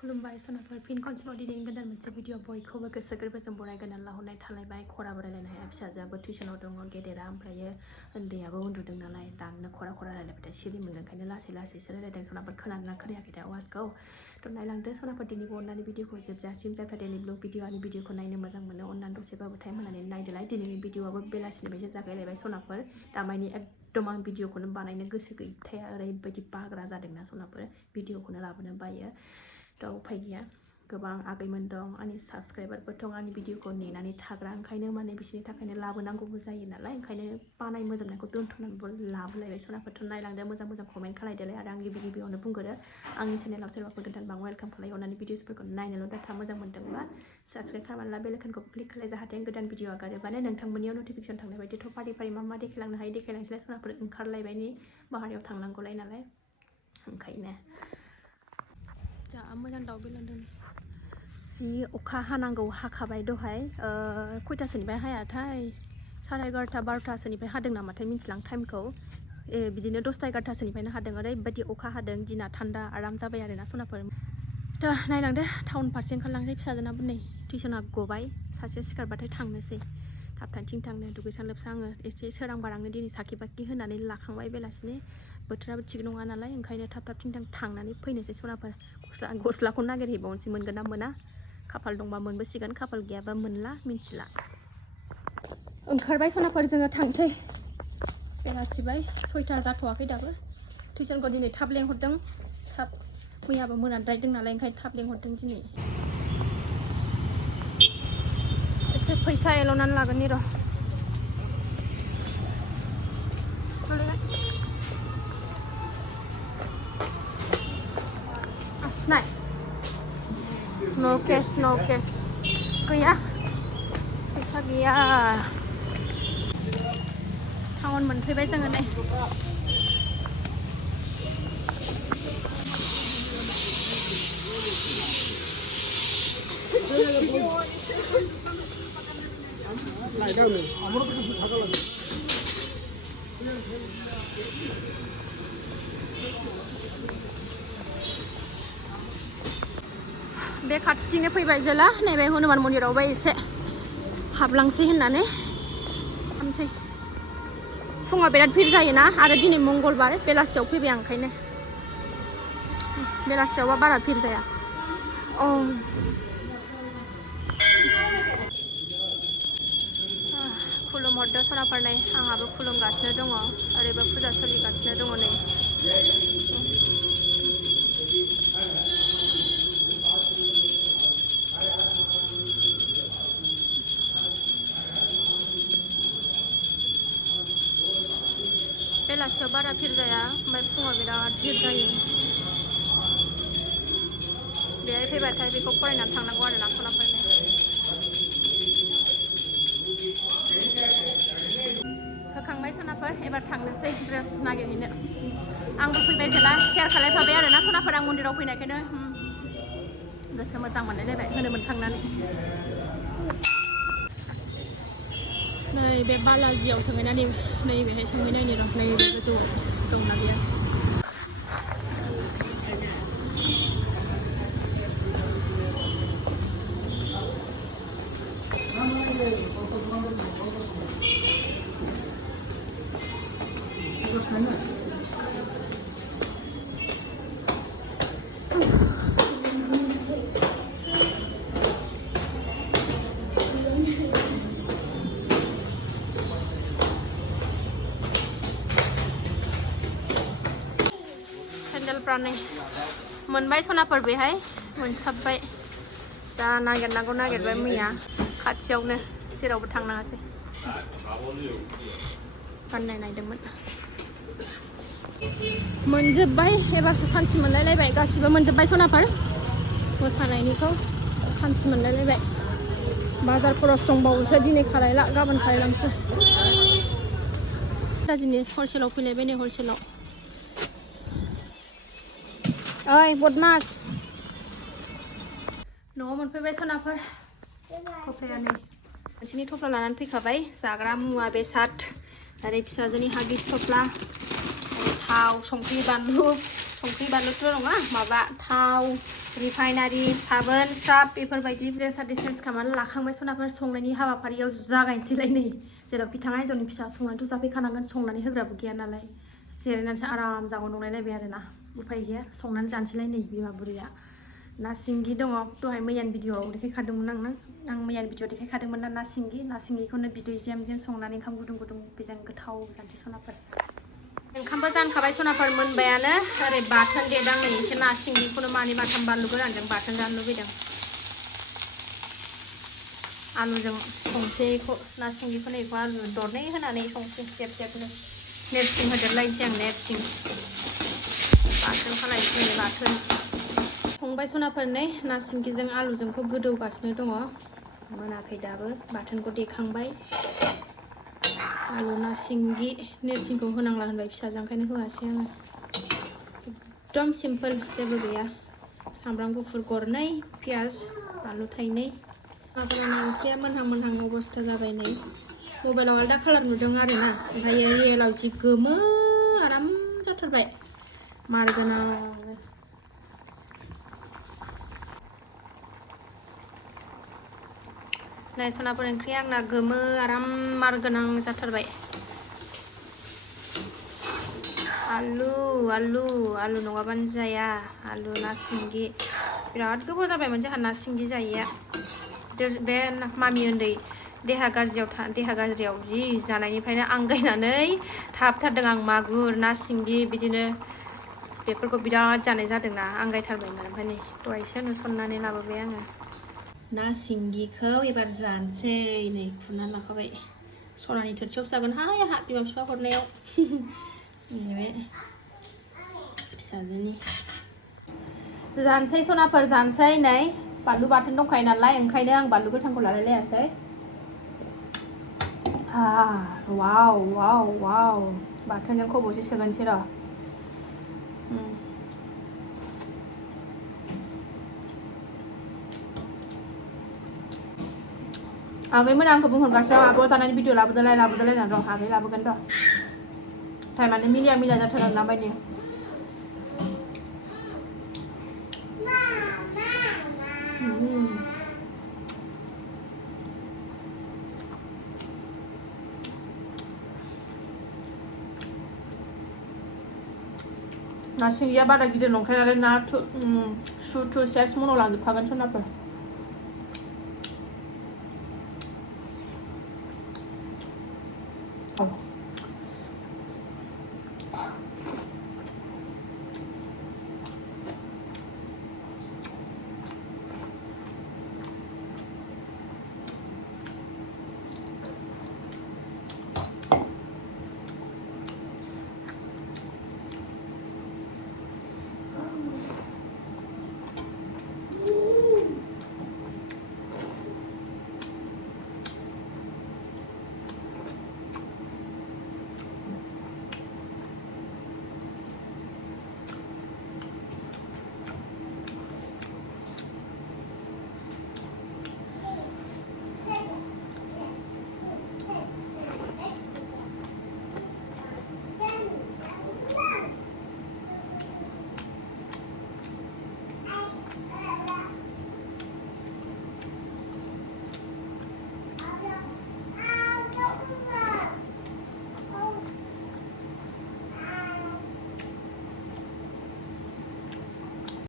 खुलुमबाय सनाफोर फिन खनसेबाव दिनै गोदान मोनसे भिडिअ बयखौबो गोसो गोरबोजों बरायगोनानै लाहरनाय थालायबाय खरा बरायलायनो हाया फिसाजोआबो टिउसनाव दङ गेदेरा ओमफ्रायो उन्दैयाबो उन्दुदों नालाय दानो खरा रायलायबाथाय सिरि मोनगोन ओंखायनो लासै लासैसो रायलायदों सनाफोर खोनादोंना खोनायाखैथाय आवाजखौ थ' नायलांदो सनाफोर दिनैबो अननानै भिडिअखौ जोबजासिम जायफ्रा दिनै ब्लग भिडिअ आंनि भिडिअखौ नायनो मोजां मोनो अननानै दसेबाबो टाइम होनानै नायदोलाय दिनैनि भिडिअआबो बेलासिनिफ्रायसो जागायलायबाय सनाफोर दामानि एकदम आं भिडिअखौनो बानायनो गोसो गैथाया ओरैबायदि बाग्रा जादोंना सनाफोर भिडिअखौनो लाबोनो बायो थ' उफाय गैया गोबां आगैमोन दं आंनि साबस्क्राइबारफोर दं आंनि भिडिअखौ नेनानै थाग्रा ओंखायनो माने बिसोरनि थाखायनो लाबोनांगौबो जायो नालाय ओंखायनो बानाय मोजोमनायखौ दोनथ'नानैबो लाबोलायबाय सनाफोरथ' नायलांदो मोजां मोजां कमेन्ट खालायदोलाय आरो आं गिबियावनो बुंगोरो आंनि चेनेलाव सोरबाफोर गोदानबा वेलकाम खालायहरनानै भिडिअसफोरखौ नायनोल' डाटा मोजां मोनदोंबा साबस्क्राइब खालामना बेल आइकनखौ क्लिक खालाय जाहाथे गोदान भिडिअ आगारोबानो नोंथांमोननियाव नटिफिकेसन थांनाय बायदि थ' फारि फारि मा देखायलांनो हायो देखायलांसैलाय सनाफोर ओंखारलायबायनि बाहेरायाव थांनांगौलाय नालाय ओंखायनो जा मोजां दाउ बिलांदों जि अखा हानांगौ हाखाबाय दहाय खयथासोनिफ्राय हायाथाय 11:30 12थासोनिफ्राय हादों नामाथाय मिन्थिलां टाइमखौ बिदिनो 10ता 11थासोनिफ्रायनो हादों ओरैबायदि अखा हादों दिना थान्दा आराम जाबाय आरोना सनाफोर थ' नायलांदो टाउन फारसे ओंखारलांसै फिसाजोनाबो नै टिउसना गबाय सासे सिखारबाथाय थांनोसै थाब थांथिं थांनो दुगैस्रां लोबस्रां आङो एसे सोरांबारांनो दिनै साखि बाखि होनानै लाखांबाय बेलासिनि बोथोराबो थिग नङा नालाय ओंखायनो थाब थिं थां थांनानै फैनोसै सनाफोर गस्लाखौ नागिरहैबावनोसै मोनगोन ना मोना खाफाल दंबा मोनबोसिगोन खाफाल गैयाबा मोनला मिन्थिला ओंखारबाय सनाफोर जोङो थांसै बेलासिबाय 6ता जाथ'वाखै दाबो टिउसनखौ दिनै थाब लेंहरदों थाब मैयाबो मोनाद्रायदों नालाय ओंखायनो थाब लेंहरदों दिनै एसे फैसा एल'नानै लागोन र' नाय no cash गैया फैसा गैया टाउन मोनफैबाय जोङो नै बे खाथिथिंनो फैबाय जेला नैबे हनुमान मन्दिरावबो एसे हाबलांसै होननानै थांसै फुङाव बिराद भिर जायोना आरो दिनै मंगलबार बेलासियाव फैबाय आं ओंखायनो बेलासियावबा बारा भिर जाया खुलुमहरदो सनाफोर नै आंहाबो खुलुमगासिनो दङ ओरैबो फुजा सोलिगासिनो दङ नै बेलासियाव बारा भिर जाया ओमफ्राय फुङाव बिराद भिर जायो बेहाय फैबाथाय बेखौ फरायनानै थांनांगौ आरोना सनाफोरनो होखांबाय सनाफोर एबार थांनोसै ड्रेस नागिरहैनो आंबो फैबाय जेला शेयार खालायफाबाय आरोना सनाफोर आं मन्दिराव फैनायखायनो गोसो मोजां मोनलायलायबाय होनो मोनखांनानै नै बे बालाजियाव सोंहैनानै नैबेहाय सोंहैनायनि र' नैबे गोजौआव दंना गैया सेन्देलफ्रा नै मोनबाय सनाफोर बेहाय मोनसाबबाय जा नागिरबाय मैया खाथियावनो जेरावबो थांनाङासै गाननाय नायदोंमोन मोनजोब्बाय एबारसो सान्थि मोनलायलायबाय गासिबो मोनजोब्बाय सनाफोर मोसानायनिखौ सान्थि मोनलायलायबाय बाजार खरस दंबावोसो दिनै खालायला गाबोन खालायलांसै दा दिनै हलसेलाव फैलायबाय नै हलसेलाव ओइ बदमास न'आव मोनफैबाय सनाफोर थफ्लाया नै मोनसेनि थफ्ला लानानै फैखाबाय जाग्रा मुवा बेसाद ओरै फिसाजोनि हागिस थफ्ला थाव संख्रि बानलुथ' नङा माबा थाव रिफाइनारि साबोन स्राब बेफोरबायदि ड्रेसा डिसेन्स खालामनानै लाखांबाय सनाफोर संनायनि हाबाफारियाव जागायनोसैलाय नै जेराव बिथाङा हिन्जावनि फिसा संनानैथ' जाफैखानांगोन संनानै होग्राबो गैया नालाय जिरायनानैसो आराम जागौ नंलायलायबाय आरो ना उफाय गैया संनानै जानोसैलाय नै बिमा बुरैया ना सिंगि दङ दहाय मैयानि भिडिअआव देखायखादोंमोन आं मैयानि भिडिअआव देखायखादोंमोन ना सिंगिखौनो बिदै जेम जेम संनानै ओंखाम गुदुं गुदुं बेजों गोथाव जानोसै सनाफोर ओंखामबो जानखाबाय सनाफोर मोनबायानो ओरै बाथोन देदां नै एसे ना सिंगिखौनो मानै माथाम बानलु गोरानजों बाथोन जानो लुबैदों आलुजों संसै ना सिंगिखौनो बेखौ आलु दरनै होनानै संसै जेब जेबनो नेरसिं होदेरलायनोसै आं नेरसिं बाथोन खालायसै बाथोन संबाय सनाफोर नै ना सिंगिजों आलुजोंखौ गोदौगासिनो दङ मोनाखै दाबो बाथोनखौ देखांबाय आलु ना सिंगि नेरसिंखौ होनांला होनबाय फिसाजों ओंखायनो होआसै आङो एकदम सिम्पोल जेबो गैया सामब्राम गुफुर गरनै पियाज बानलु थाइनै माबानि ओंख्रिया मोनहां मोनहां अबस्था जाबाय नै मबाइलाव आलदा कालार नुदों आरो ना ओमफ्राय रियेलाव जि गोमो आराम जाथारबाय मार गोनां नै सनाफोर ओंख्रिया आंना गोमो आराम मार गोनां जाथारबाय आलु नङाबानो जाया आलु ना सिंगि बिराद गोबाव जाबायमोन जोंहा ना सिंगि जायैया बे मामि उन्दै देहा गाज्रियाव जि जानायनिफ्रायनो आंगायनानै थाबथारदों आं मागुर ना सिंगि बिदिनो बेफोरखौ बिराद जानाय जादोंना आंगायथारबायमोन ओमफ्राय नै दहायसो नुसननानै लाबोबाय आङो ना सिंगिखौ एबार जानोसै नै खुरनानै लाखाबाय सनानि थोरसियावसो जागोन हाय आंहा बिमा बिफा हरनायाव नैबे फिसाजोनि जानोसै सनाफोर जानोसै नै बानलु बाथोन दंखायो नालाय ओंखायनो आं बानलु गोथांखौ लालायलायासै वाव बाथोनजों खब'से सोगोनसै र' आगैमोन आंखौ बुंहरगासिनो आब' जानायनि भिडिअ लाबोदोलाय होननानै र' आगै लाबोगोन र' टाइमानो मिलिया जाथारदों ना बायदि ना सिंगिया बारा गिदिर नंखाया नालाय ना 2 सेर्स मनाव लांजोबखागोन सनाफोर